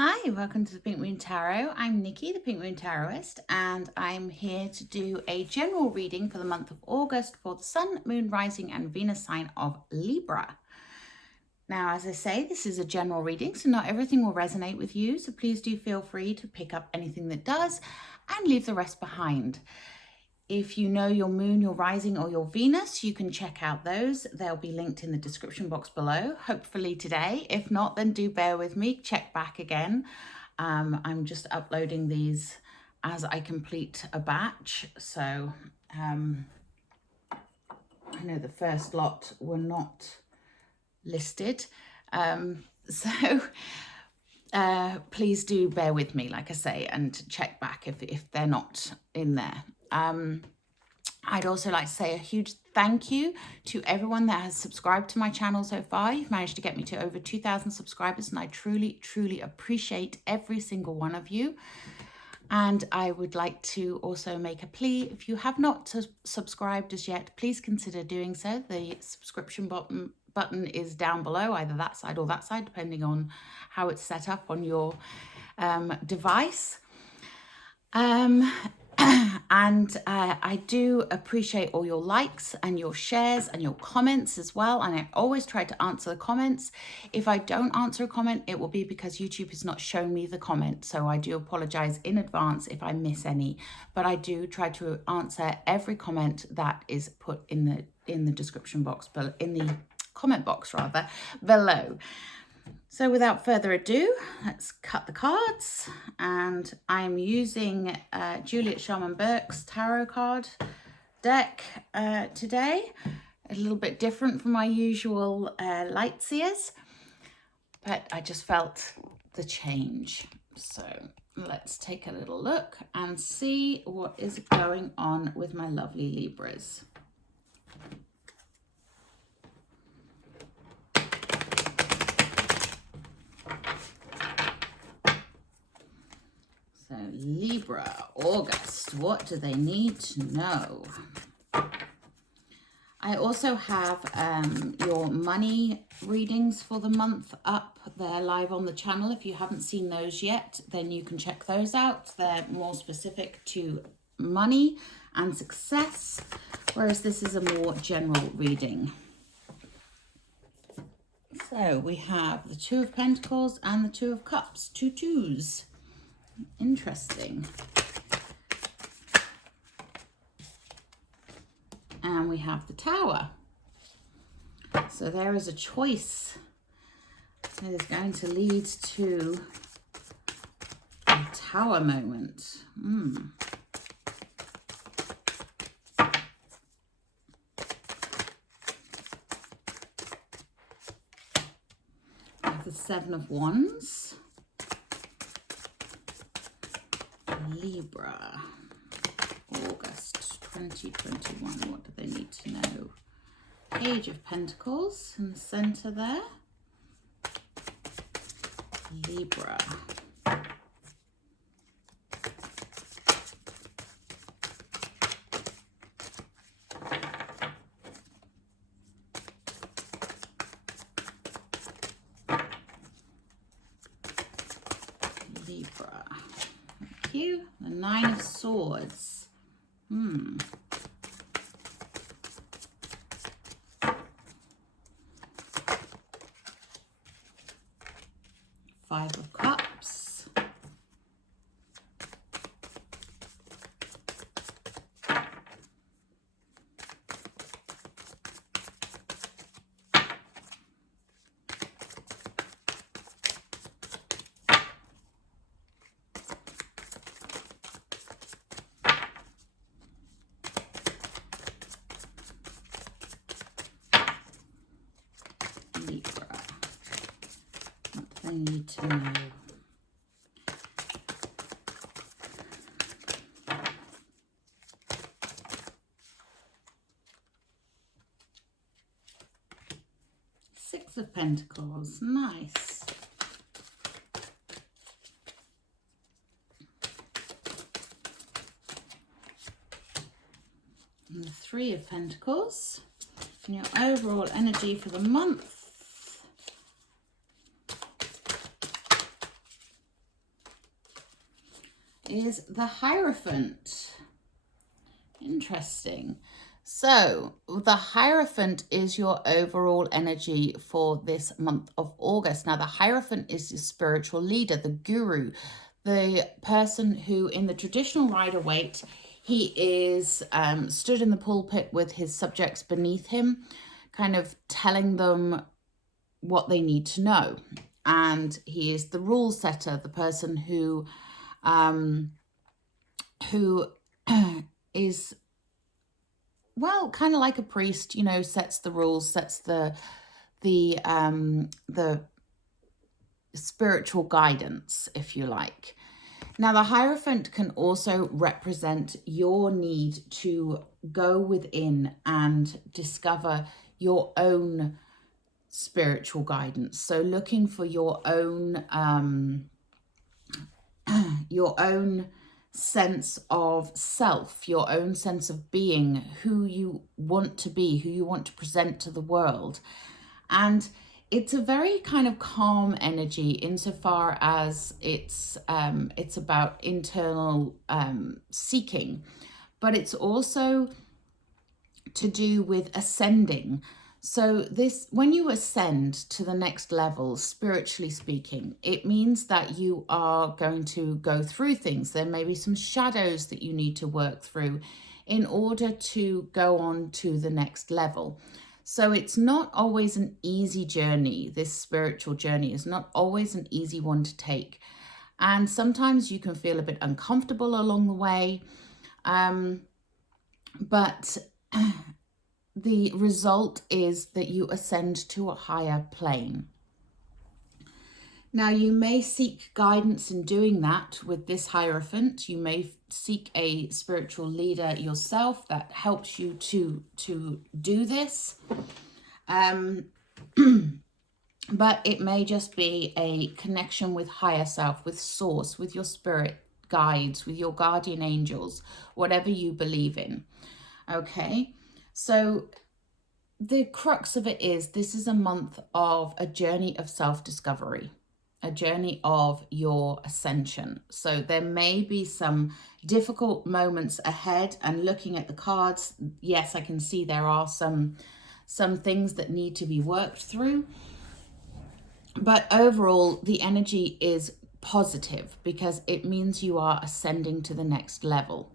Hi, welcome to the Pink Moon Tarot. I'm Nikki, the Pink Moon Tarotist, and I'm here to do a general reading for the month of August for the Sun, Moon, Rising, and Venus sign of Libra. Now, as I say, this is a general reading, so not everything will resonate with you, so please do feel free to pick up anything that does and leave the rest behind. If you know your moon, your rising, or your Venus, you can check out those. They'll be linked in the description box below, hopefully today. If not, then do bear with me. Check back again. I'm just uploading these as I complete a batch. So I know the first lot were not listed. Please do bear with me, like I say, and check back if they're not in there. I'd also like to say a huge thank you to everyone that has subscribed to my channel so far. You've managed to get me to over 2,000 subscribers, and I truly, truly appreciate every single one of you. And I would like to also make a plea. If you have not subscribed as yet, please consider doing so. The subscription button is down below, either that side or that side, depending on how it's set up on your device. I do appreciate all your likes and your shares and your comments as well. And I always try to answer the comments. If I don't answer a comment, it will be because YouTube has not shown me the comment. So I do apologize in advance if I miss any, but I do try to answer every comment that is put in the description box, but in the comment box rather, below. So without further ado, let's cut the cards, and I'm using Juliet Sharman Burke's tarot card deck today. A little bit different from my usual light seers, but I just felt the change. So let's take a little look and see what is going on with my lovely Libras. So Libra, August, what do they need to know? I also have your money readings for the month up. They're live on the channel. If you haven't seen those yet, then you can check those out. They're more specific to money and success, whereas this is a more general reading. So we have the Two of Pentacles and the Two of Cups, two twos. Interesting. And we have the Tower. So there is a choice that is going to lead to a Tower moment. The Seven of Wands. Libra, August 2021. What do they need to know? Page of Pentacles in the center there. Libra. Libra. You, the Nine of Swords. Five of Cups. Libra. What do they need to know? Six of Pentacles. Nice. And the Three of Pentacles. And your overall energy for the month. is the Hierophant. Interesting. So the Hierophant is your overall energy for this month of August. Now, the Hierophant is the spiritual leader, the guru, the person who in the traditional Rider-Waite, he is stood in the pulpit with his subjects beneath him, kind of telling them what they need to know. And he is the rule setter, the person who is, well, kind of like a priest, you know, sets the rules, sets the spiritual guidance, if you like. Now, the Hierophant can also represent your need to go within and discover your own spiritual guidance. So looking for your own sense of self, your own sense of being, who you want to be, who you want to present to the world. And it's a very kind of calm energy insofar as it's about internal seeking, but it's also to do with ascending. So this, when you ascend to the next level, spiritually speaking, it means that you are going to go through things. There may be some shadows that you need to work through in order to go on to the next level. So it's not always an easy journey. This spiritual journey is not always an easy one to take. And sometimes you can feel a bit uncomfortable along the way. But the result is that you ascend to a higher plane. Now, you may seek guidance in doing that with this Hierophant. You may seek a spiritual leader yourself that helps you to do this. But it may just be a connection with higher self, with source, with your spirit guides, with your guardian angels, whatever you believe in. Okay, so the crux of it is this is a month of a journey of self-discovery, a journey of your ascension. So there may be some difficult moments ahead, and looking at the cards, yes, I can see there are some things that need to be worked through. But overall, the energy is positive because it means you are ascending to the next level.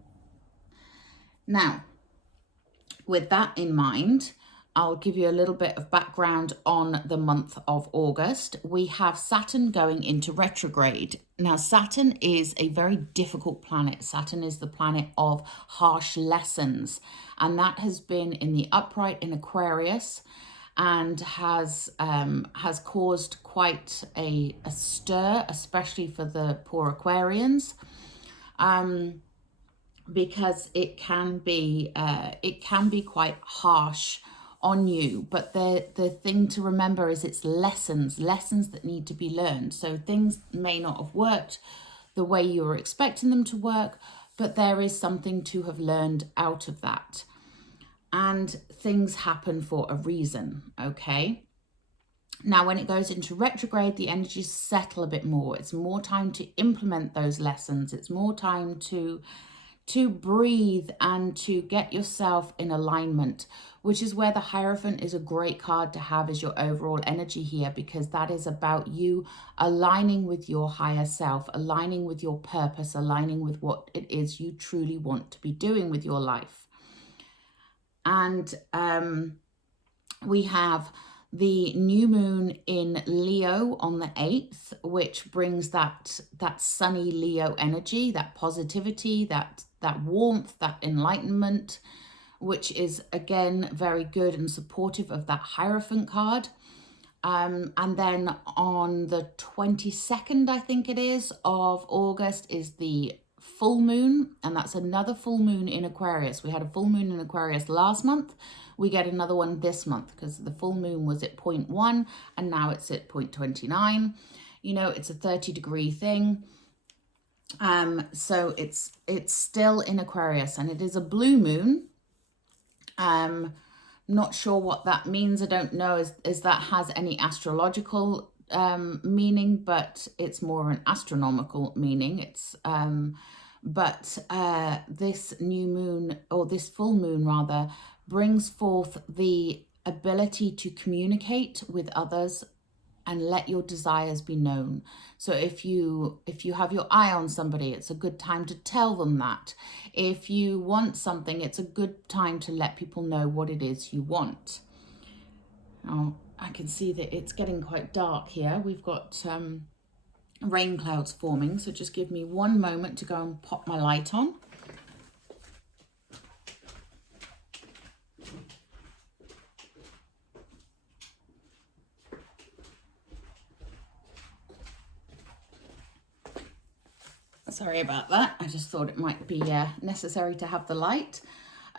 Now, with that in mind, I'll give you a little bit of background on the month of August. We have Saturn going into retrograde. Now, Saturn is a very difficult planet. Saturn is the planet of harsh lessons, and that has been in the upright in Aquarius and has caused quite a stir, especially for the poor Aquarians. Because it can be quite harsh on you, but the thing to remember is it's lessons that need to be learned. So things may not have worked the way you were expecting them to work, but there is something to have learned out of that, and things happen for a reason. Okay, now when it goes into retrograde, the energies settle a bit more. It's more time to implement those lessons. It's more time to breathe and to get yourself in alignment, which is where the Hierophant is a great card to have as your overall energy here, because that is about you aligning with your higher self, aligning with your purpose, aligning with what it is you truly want to be doing with your life. And we have the new moon in Leo on the 8th, which brings that sunny Leo energy, that positivity, that warmth, that enlightenment, which is again very good and supportive of that Hierophant card. And then on the 22nd, I think it is, of August is the full moon, and that's another full moon in Aquarius. We had a full moon in Aquarius last month. We get another one this month because the full moon was at 0.1 and now it's at 0.29. You know, it's a 30-degree thing. So it's still in Aquarius, and it is a blue moon. Not sure what that means. I don't know as that has any astrological meaning, but it's more an astronomical meaning. It's But this new moon, or this full moon rather, brings forth the ability to communicate with others and let your desires be known. So if you have your eye on somebody, it's a good time to tell them that. If you want something, it's a good time to let people know what it is you want. Now, I can see that it's getting quite dark here. We've got rain clouds forming, so just give me one moment to go and pop my light on. Sorry about that. I just thought it might be necessary to have the light.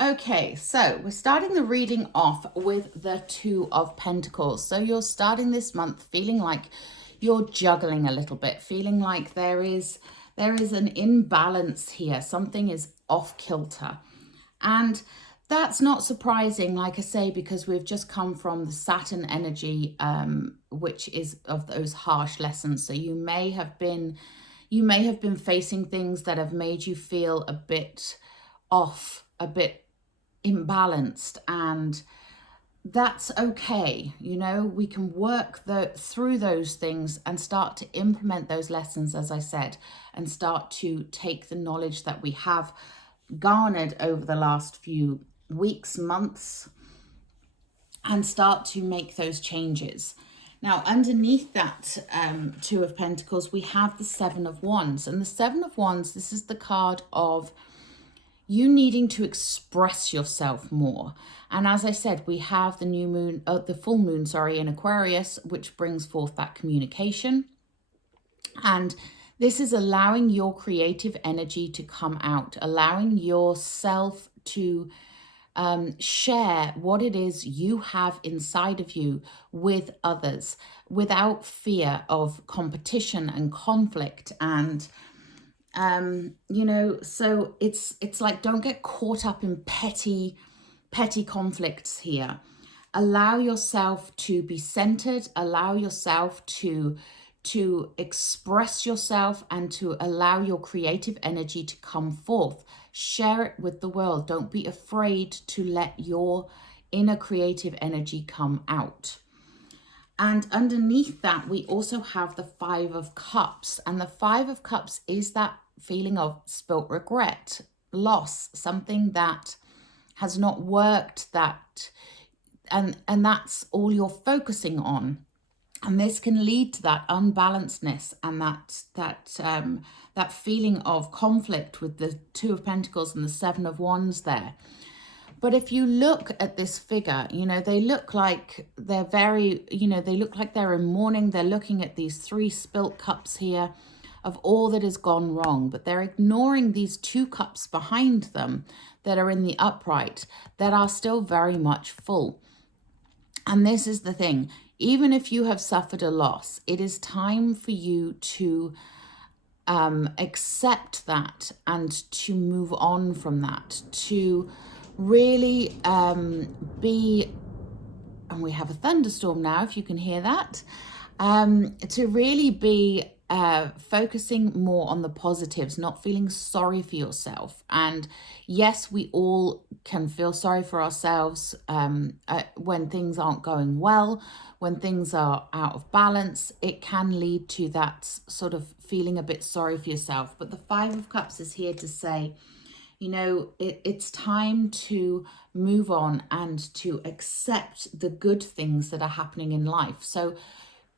Okay, so we're starting the reading off with the Two of Pentacles. So you're starting this month feeling like you're juggling a little bit, feeling like there is an imbalance here. Something is off kilter. And that's not surprising, like I say, because we've just come from the Saturn energy, which is of those harsh lessons. So you may have been facing things that have made you feel a bit off, a bit imbalanced, and that's okay. You know, we can work through those things and start to implement those lessons, as I said, and start to take the knowledge that we have garnered over the last few weeks, months, and start to make those changes. Now, underneath that Two of Pentacles, we have the Seven of Wands. And the Seven of Wands, this is the card of you needing to express yourself more. And as I said, we have the new moon, the full moon, sorry, in Aquarius, which brings forth that communication. And this is allowing your creative energy to come out, allowing yourself to share what it is you have inside of you with others without fear of competition and conflict. And you know, so it's like, don't get caught up in petty conflicts here. Allow yourself to be centered, allow yourself to express yourself, and to allow your creative energy to come forth. Share it with the world. Don't be afraid to let your inner creative energy come out. And underneath that, we also have the Five of Cups. And the Five of Cups is that feeling of spilt regret, loss, something that has not worked, and that's all you're focusing on. And this can lead to that unbalancedness and that feeling of conflict with the Two of Pentacles and the Seven of Wands there. But if you look at this figure, you know, they look like they're very, you know, they look like they're in mourning. They're looking at these three spilt cups here of all that has gone wrong, but they're ignoring these two cups behind them that are in the upright that are still very much full. And this is the thing. Even if you have suffered a loss, it is time for you to accept that and to move on from that, to really be, and we have a thunderstorm now, if you can hear that, to really be focusing more on the positives, not feeling sorry for yourself. And yes, we all can feel sorry for ourselves when things aren't going well, when things are out of balance. It can lead to that sort of feeling a bit sorry for yourself. But the Five of Cups is here to say, you know, it's time to move on and to accept the good things that are happening in life. So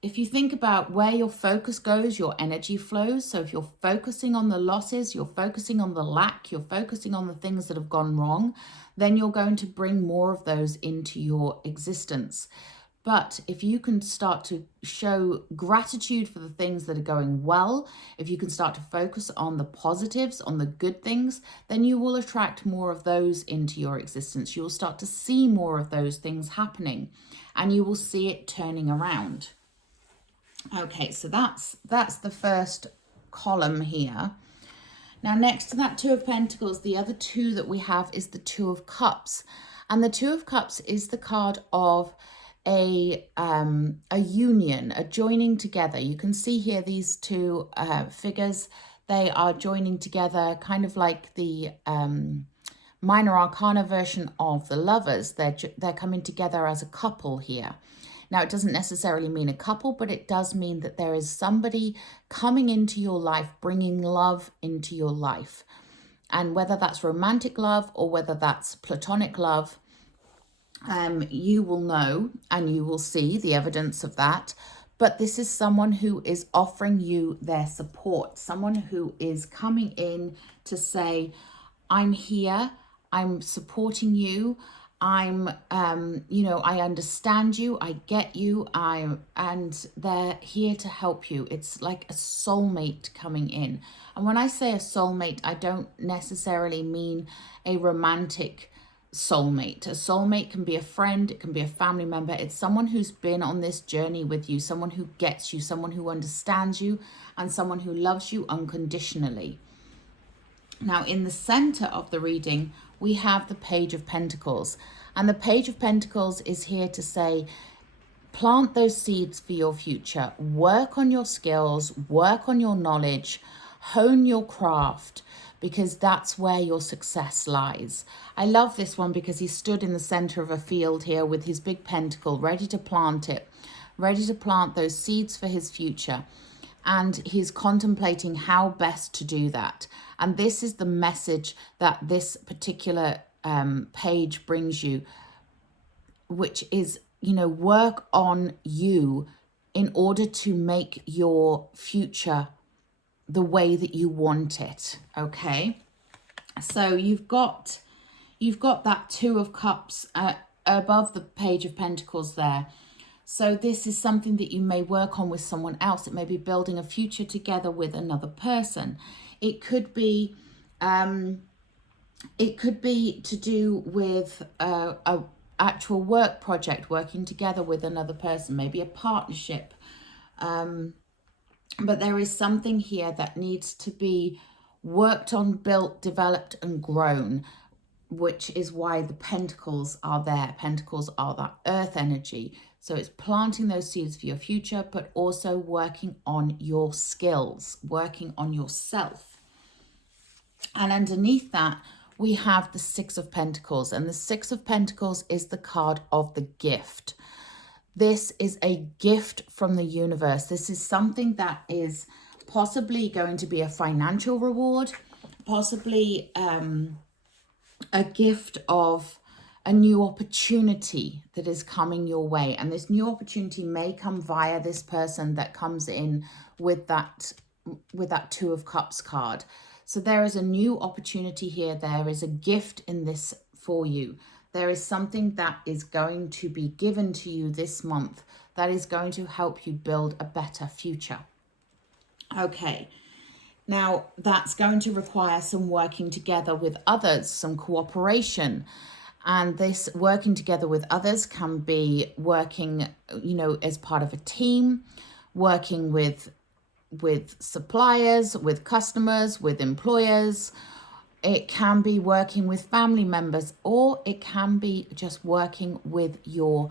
if you think about where your focus goes, your energy flows. So if you're focusing on the losses, you're focusing on the lack, you're focusing on the things that have gone wrong, then you're going to bring more of those into your existence. But if you can start to show gratitude for the things that are going well, if you can start to focus on the positives, on the good things, then you will attract more of those into your existence. You will start to see more of those things happening, and you will see it turning around. Okay, so that's the first column here. Now, next to that Two of Pentacles, the other two that we have is the Two of Cups. And the Two of Cups is the card of a union, a joining together. You can see here these two figures. They are joining together, kind of like the minor arcana version of the Lovers. They're coming together as a couple here. Now, it doesn't necessarily mean a couple, but it does mean that there is somebody coming into your life, bringing love into your life. And whether that's romantic love or whether that's platonic love, you will know and you will see the evidence of that. But this is someone who is offering you their support, someone who is coming in to say, I'm here, I'm supporting you, I'm, I understand you, I get you, and they're here to help you. It's like a soulmate coming in. And when I say a soulmate, I don't necessarily mean a romantic soulmate. A soulmate can be a friend, it can be a family member. It's someone who's been on this journey with you, someone who gets you, someone who understands you, and someone who loves you unconditionally. Now, in the center of the reading, we have the Page of Pentacles. And the Page of Pentacles is here to say, plant those seeds for your future. Work on your skills, work on your knowledge, hone your craft, because that's where your success lies. I love this one because he stood in the center of a field here with his big pentacle, ready to plant it, ready to plant those seeds for his future. And he's contemplating how best to do that. And this is the message that this particular page brings you, which is, work on you in order to make your future the way that you want it. Okay, so you've got that Two of Cups above the Page of Pentacles there. So this is something that you may work on with someone else. It may be building a future together with another person. It could be to do with a actual work project, working together with another person, maybe a partnership. But there is something here that needs to be worked on, built, developed, and grown, which is why the pentacles are there. Pentacles are that earth energy. So it's planting those seeds for your future, but also working on your skills, working on yourself. And underneath that, we have the Six of Pentacles. And the Six of Pentacles is the card of the gift. This is a gift from the universe. This is something that is possibly going to be a financial reward, possibly a gift of a new opportunity that is coming your way. And this new opportunity may come via this person that comes in with that Two of Cups card. So there is a new opportunity here. There is a gift in this for you. There is something that is going to be given to you this month that is going to help you build a better future. Okay. Now, that's going to require some working together with others, some cooperation. And this working together with others can be working, as part of a team, working with suppliers, with customers, with employers. It can be working with family members, or it can be just working with your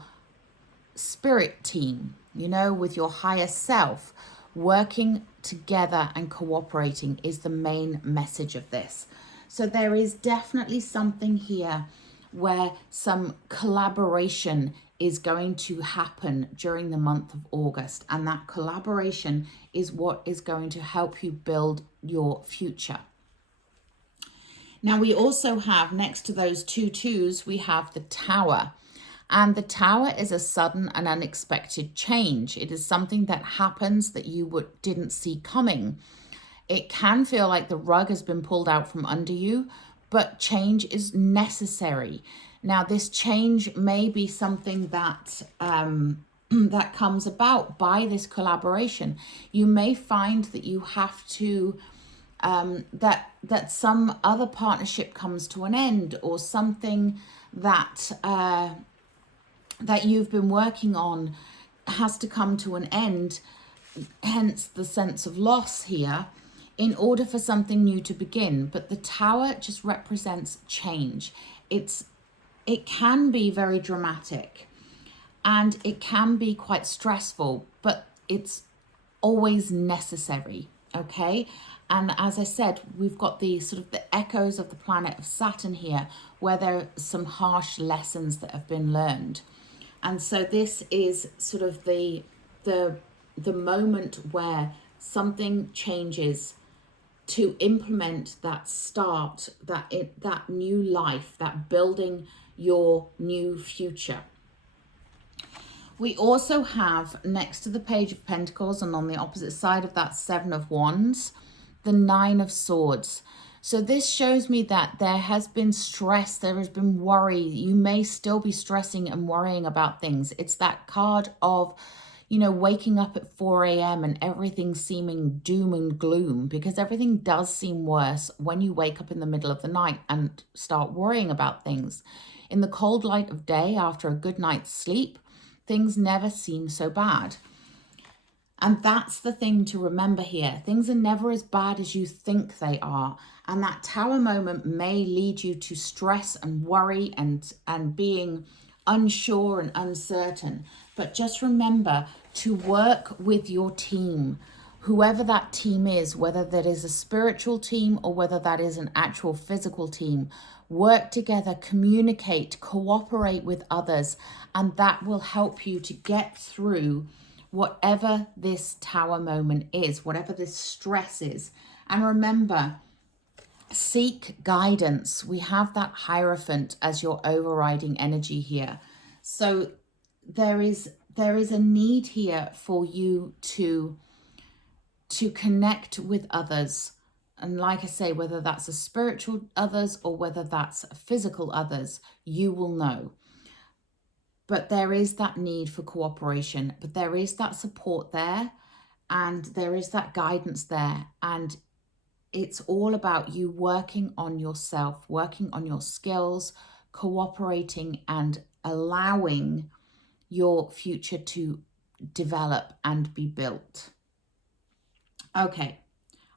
spirit team, with your higher self. Working together and cooperating is the main message of this. So there is definitely something here where some collaboration is going to happen during the month of August. And that collaboration is what is going to help you build your future. Now, we also have, next to those two twos, we have the Tower. And the Tower is a sudden and unexpected change. It is something that happens that you didn't see coming. It can feel like the rug has been pulled out from under you, but change is necessary. Now, this change may be something that that comes about by this collaboration. You may find that you have to that some other partnership comes to an end, or something that that you've been working on has to come to an end, hence the sense of loss here, in order for something new to begin. But the Tower just represents change. It can be very dramatic and it can be quite stressful, but it's always necessary. okay? And as I said, we've got the sort of the echoes of the planet of Saturn here, where there are some harsh lessons that have been learned. And so this is sort of the moment where something changes to implement that start, that new life, that building your new future. We also have, next to the Page of Pentacles and on the opposite side of that Seven of Wands, the Nine of Swords. So this shows me that there has been stress, there has been worry. You may still be stressing and worrying about things. It's that card of, you know, waking up at 4 a.m. and everything seeming doom and gloom, because everything does seem worse when you wake up in the middle of the night and start worrying about things. In the cold light of day, after a good night's sleep, things never seem so bad. And that's the thing to remember here. Things are never as bad as you think they are. And that Tower moment may lead you to stress and worry and being unsure and uncertain. But just remember to work with your team, whoever that team is, whether that is a spiritual team or whether that is an actual physical team. Work together, communicate, cooperate with others, and that will help you to get through whatever this Tower moment is, whatever this stress is. And remember, seek guidance. We have that Hierophant as your overriding energy here. So there is a need here for you to connect with others. And like I say, whether that's a spiritual others or whether that's a physical others, you will know. But there is that need for cooperation, but there is that support there, and there is that guidance there. And it's all about you working on yourself, working on your skills, cooperating and allowing your future to develop and be built. Okay,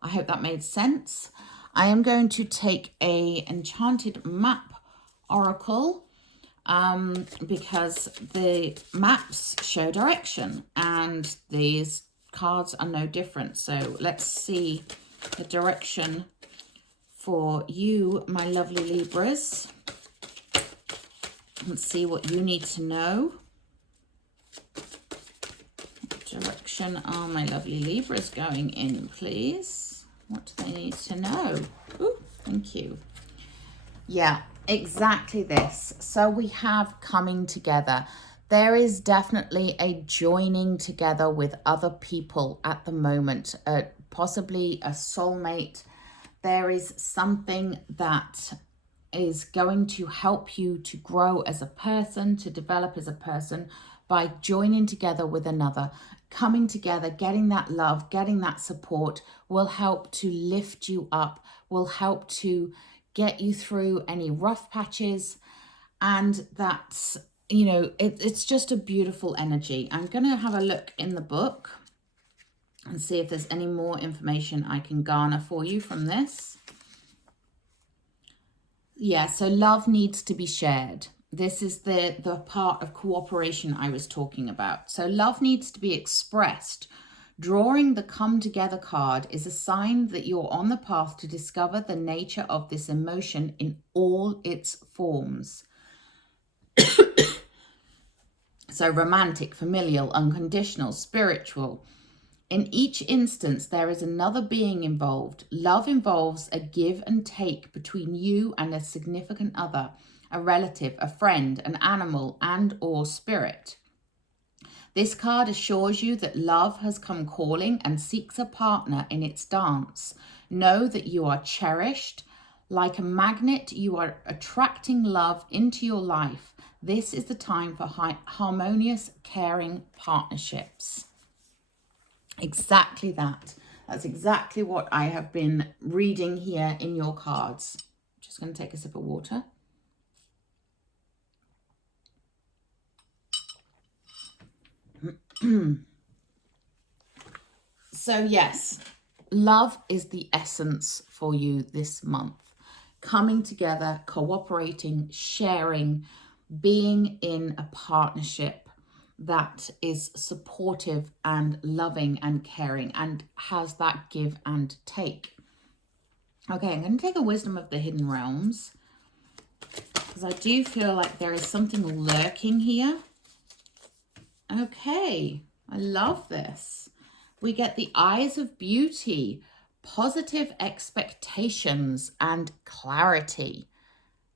I hope that made sense. I am going to take a enchanted map oracle because the maps show direction and these cards are no different. So let's see the direction for you, my lovely Libras. Let's see what you need to know. What direction are my lovely Libras going in, please? What do they need to know? Ooh, thank you. Yeah, exactly this. So we have coming together. There is definitely a joining together with other people at the moment, possibly a soulmate. There is something that is going to help you to grow as a person, to develop as a person by joining together with another. Coming together, getting that love, getting that support will help to lift you up, will help to get you through any rough patches. And that's, you know, it's just a beautiful energy. I'm going to have a look in the book and see if there's any more information I can garner for you from this. Yeah, so love needs to be shared. This is the part of cooperation I was talking about. So love needs to be expressed. Drawing the Come Together card is a sign that you're on the path to discover the nature of this emotion in all its forms. So romantic, familial, unconditional, spiritual. In each instance, there is another being involved. Love involves a give and take between you and a significant other, a relative, a friend, an animal, and or spirit. This card assures you that love has come calling and seeks a partner in its dance. Know that you are cherished. Like a magnet, you are attracting love into your life. This is the time for harmonious, caring partnerships. Exactly that. That's exactly what I have been reading here in your cards. I'm just going to take a sip of water. So yes, love is the essence for you this month. Coming together, cooperating, sharing, being in a partnership. that is supportive and loving and caring and has that give and take. Okay, I'm going to take a wisdom of the hidden realms because I do feel like there is something lurking here. Okay, I love this. We get the eyes of beauty, positive expectations, and clarity.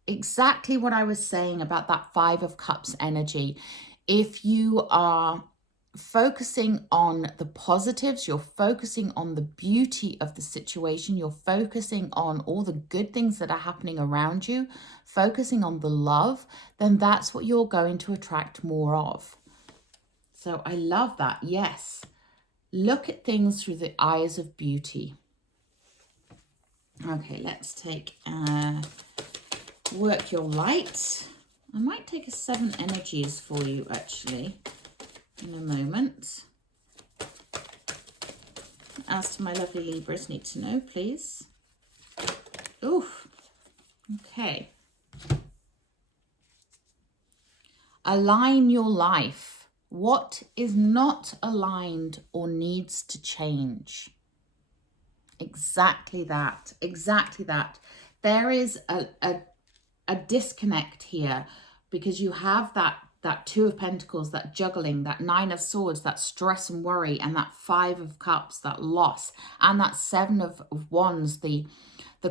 Exactly what I was saying about that Five of Cups energy. If you are focusing on the positives, you're focusing on the beauty of the situation, you're focusing on all the good things that are happening around you, focusing on the love, then that's what you're going to attract more of. So I love that. Yes. Look at things through the eyes of beauty. Okay, let's take Work Your Light. I might take a 7 energies for you actually in a moment. As to my lovely Libras need to know, please. Oof. Okay. Align your life. What is not aligned or needs to change? Exactly that. Exactly that. There is a disconnect here because you have that Two of Pentacles, that juggling, that Nine of Swords, that stress and worry, and that Five of Cups, that loss, and that Seven of Wands, the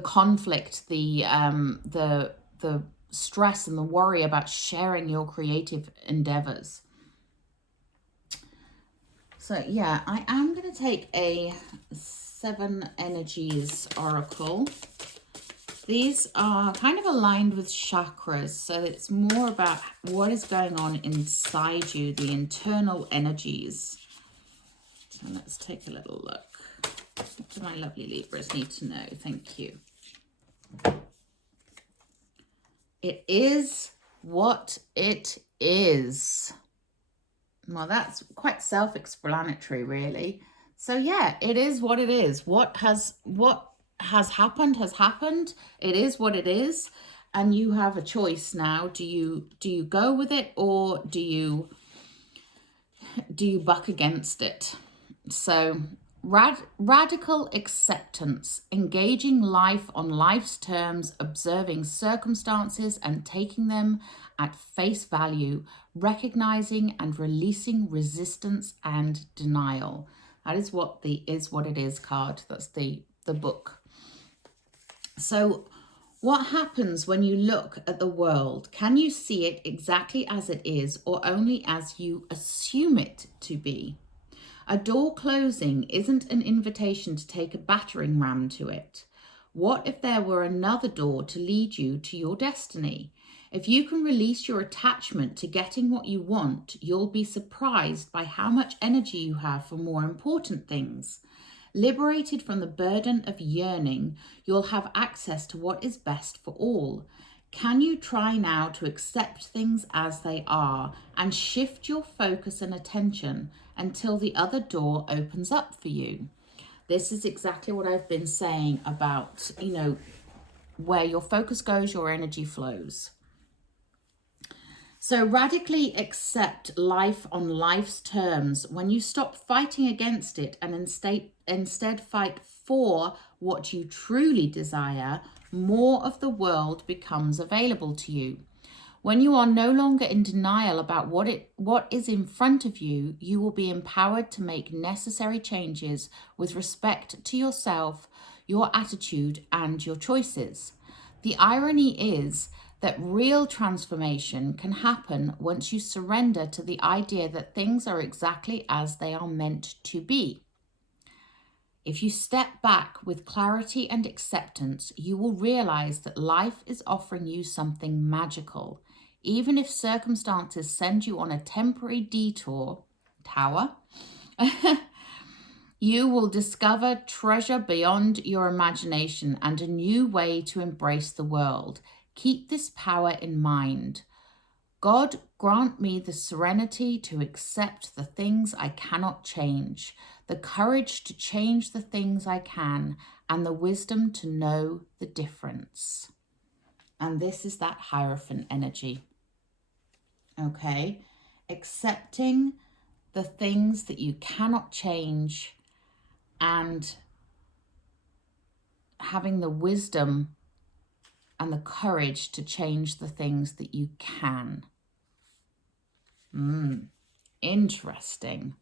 conflict, the stress and the worry about sharing your creative endeavors. So yeah, I am going to take a 7 energies oracle. These are kind of aligned with chakras, so it's more about what is going on inside you, the internal energies. So let's take a little look. What do my lovely Libras need to know? Thank you. It is what it is. Well, that's quite self-explanatory, really. So yeah, it is what it is. What has happened has happened. It is what it is, and you have a choice now. Do you go with it, or do you buck against it? So radical acceptance, engaging life on life's terms, observing circumstances and taking them at face value, recognizing and releasing resistance and denial. That is what the Is What It Is card, that's the book. So what happens when you look at the world? Can you see it exactly as it is, or only as you assume it to be? A door closing isn't an invitation to take a battering ram to it. What if there were another door to lead you to your destiny? If you can release your attachment to getting what you want, you'll be surprised by how much energy you have for more important things. Liberated from the burden of yearning, you'll have access to what is best for all. Can you try now to accept things as they are and shift your focus and attention until the other door opens up for you? This is exactly what I've been saying about, where your focus goes, your energy flows. So radically accept life on life's terms. When you stop fighting against it and instead fight for what you truly desire, more of the world becomes available to you. When you are no longer in denial about what is in front of you, you will be empowered to make necessary changes with respect to yourself, your attitude, and your choices. The irony is that real transformation can happen once you surrender to the idea that things are exactly as they are meant to be. If you step back with clarity and acceptance, you will realize that life is offering you something magical. Even if circumstances send you on a temporary detour, you will discover treasure beyond your imagination and a new way to embrace the world. Keep this power in mind. God, grant me the serenity to accept the things I cannot change, the courage to change the things I can, and the wisdom to know the difference. And this is that Hierophant energy. Okay. accepting the things that you cannot change and having the wisdom and the courage to change the things that you can. Interesting.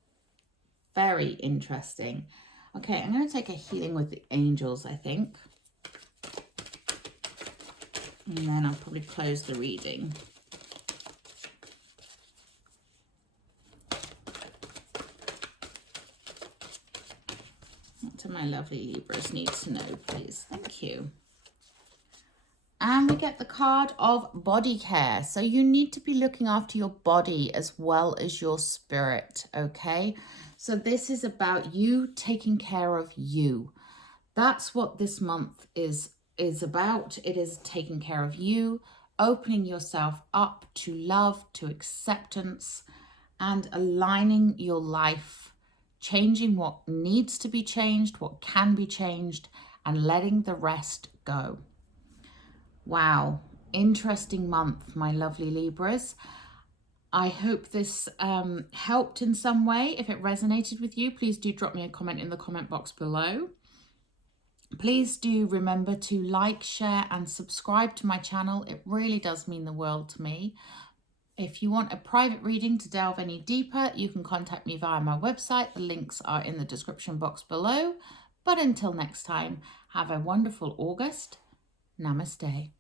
Very interesting. Okay, I'm going to take a healing with the angels, I think. And then I'll probably close the reading. What do my lovely Libras need to know, please? Thank you. And we get the card of body care. So you need to be looking after your body as well as your spirit, okay? So this is about you taking care of you. That's what this month is about. It is taking care of you, opening yourself up to love, to acceptance, and aligning your life, changing what needs to be changed, what can be changed, and letting the rest go. Wow, interesting month, my lovely Libras. I hope this helped in some way. If it resonated with you, please do drop me a comment in the comment box below. Please do remember to like, share, and subscribe to my channel. It really does mean the world to me. If you want a private reading to delve any deeper, you can contact me via my website. The links are in the description box below. But until next time, have a wonderful August. Namaste.